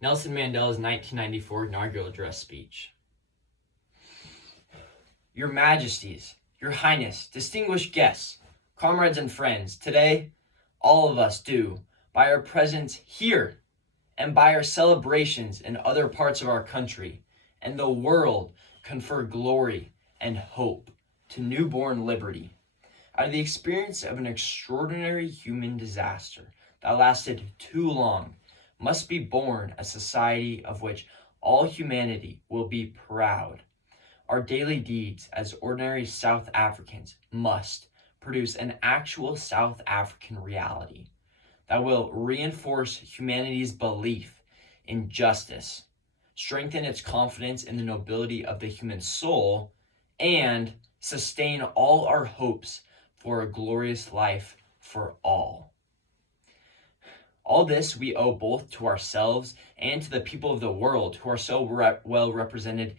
Nelson Mandela's 1994 inaugural address speech. Your Majesties, Your Highness, distinguished guests, comrades and friends, today, all of us do, by our presence here and by our celebrations in other parts of our country and the world, confer glory and hope to newborn liberty. Out of the experience of an extraordinary human disaster that lasted too long, must be born a society of which all humanity will be proud. Our daily deeds as ordinary South Africans must produce an actual South African reality that will reinforce humanity's belief in justice, strengthen its confidence in the nobility of the human soul, and sustain all our hopes for a glorious life for all. All this we owe both to ourselves and to the people of the world who are so well represented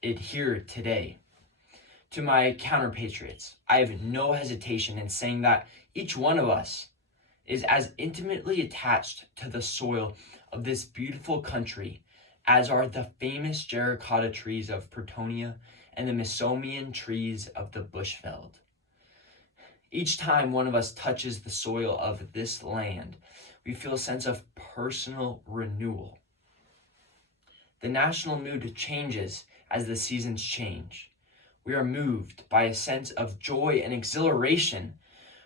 here today. To my counterpatriots, I have no hesitation in saying that each one of us is as intimately attached to the soil of this beautiful country as are the famous Jericotta trees of Pretonia and the Mysomian trees of the Bushveld. Each time one of us touches the soil of this land, we feel a sense of personal renewal. The national mood changes as the seasons change. We are moved by a sense of joy and exhilaration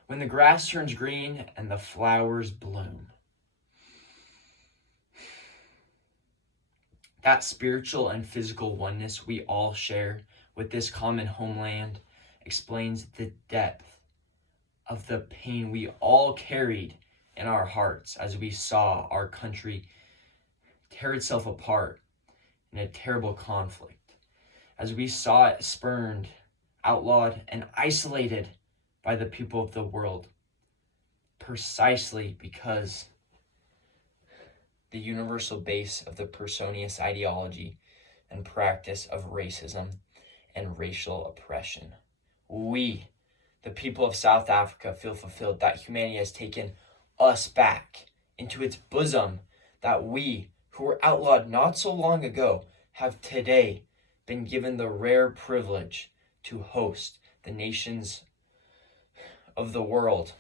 when the grass turns green and the flowers bloom. That spiritual and physical oneness we all share with this common homeland explains the depth of the pain we all carried in our hearts as we saw our country tear itself apart in a terrible conflict, as we saw it spurned, outlawed, and isolated by the people of the world, precisely because the universal base of the Pearsonian ideology and practice of racism and racial oppression. We, the people of South Africa, feel fulfilled that humanity has taken us back into its bosom, that we, who were outlawed not so long ago, have today been given the rare privilege to host the nations of the world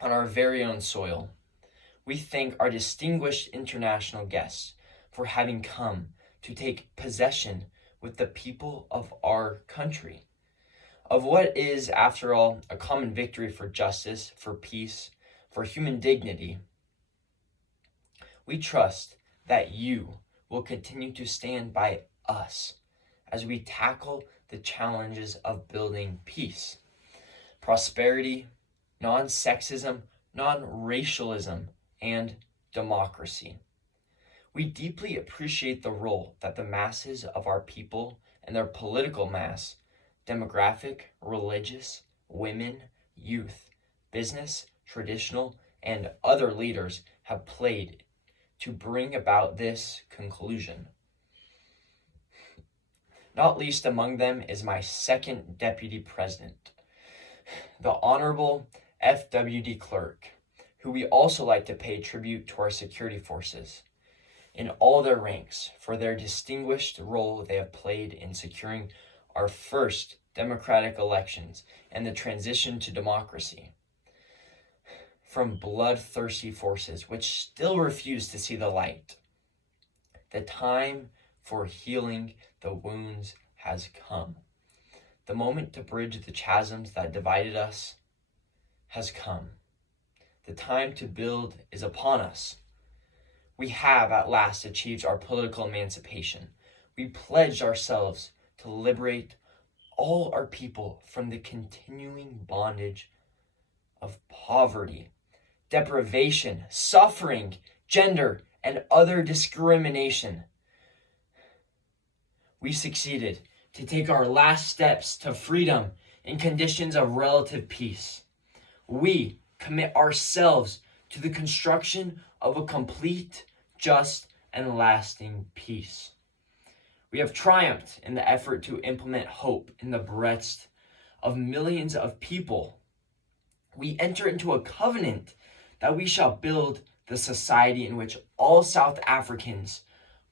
on our very own soil. We thank our distinguished international guests for having come to take possession with the people of our country, of what is, after all, a common victory for justice, for peace, for human dignity. We trust that you will continue to stand by us as we tackle the challenges of building peace, prosperity, non-sexism, non-racialism, and democracy. We deeply appreciate the role that the masses of our people and their political mass, demographic, religious, women, youth, business, traditional, and other leaders have played to bring about this conclusion. Not least among them is my second deputy president, the Honorable F.W. de Klerk, who we also like to pay tribute to our security forces in all their ranks for their distinguished role they have played in securing our first democratic elections and the transition to democracy from bloodthirsty forces which still refuse to see the light. The time for healing the wounds has come. The moment to bridge the chasms that divided us has come. The time to build is upon us. We have at last achieved our political emancipation. We pledged ourselves to liberate all our people from the continuing bondage of poverty, deprivation, suffering, gender, and other discrimination. We succeeded to take our last steps to freedom in conditions of relative peace. We commit ourselves to the construction of a complete, just, and lasting peace. We have triumphed in the effort to implement hope in the breast of millions of people. We enter into a covenant that we shall build the society in which all South Africans,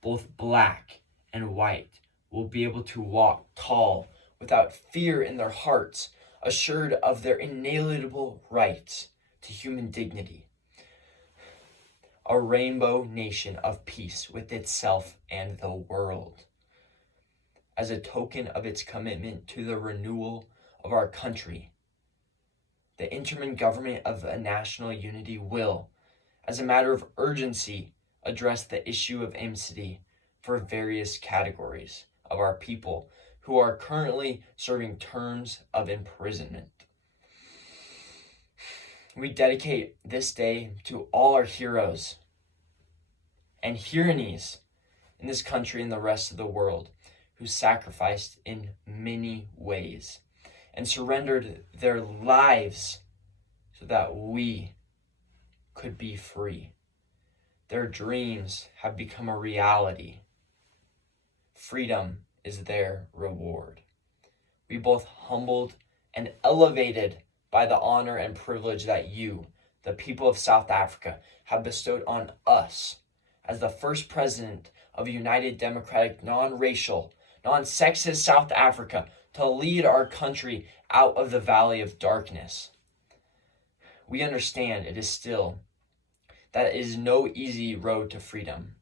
both black and white, will be able to walk tall without fear in their hearts, assured of their inalienable rights to human dignity. A rainbow nation of peace with itself and the world. As a token of its commitment to the renewal of our country, the interim government of a national unity will, as a matter of urgency, address the issue of amnesty for various categories of our people who are currently serving terms of imprisonment. We dedicate this day to all our heroes and heroines in this country and the rest of the world who sacrificed in many ways and surrendered their lives so that we could be free. Their dreams have become a reality. Freedom is their reward. We both humbled and elevated by the honor and privilege that you, the people of South Africa, have bestowed on us as the first president of a united, democratic, non-racial, non-sexist South Africa to lead our country out of the valley of darkness. We understand it is no easy road to freedom.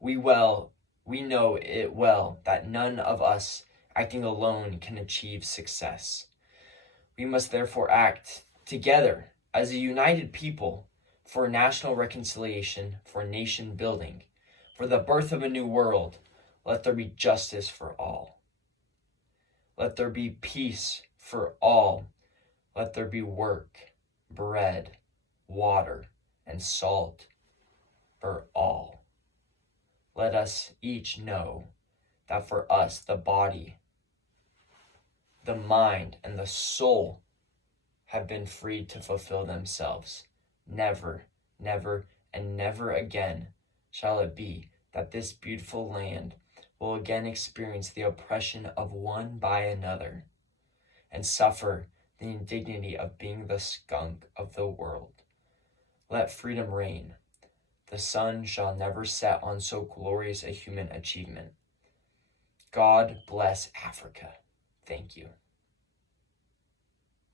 We know it well that none of us acting alone can achieve success. We must therefore act together as a united people for national reconciliation, for nation building, for the birth of a new world. Let there be justice for all. Let there be peace for all. Let there be work, bread, water, and salt for all. Let us each know that for us, the body, the mind, and the soul have been freed to fulfill themselves. Never, never, and never again shall it be that this beautiful land will again experience the oppression of one by another and suffer the indignity of being the skunk of the world. Let freedom reign. The sun shall never set on so glorious a human achievement. God bless Africa. Thank you.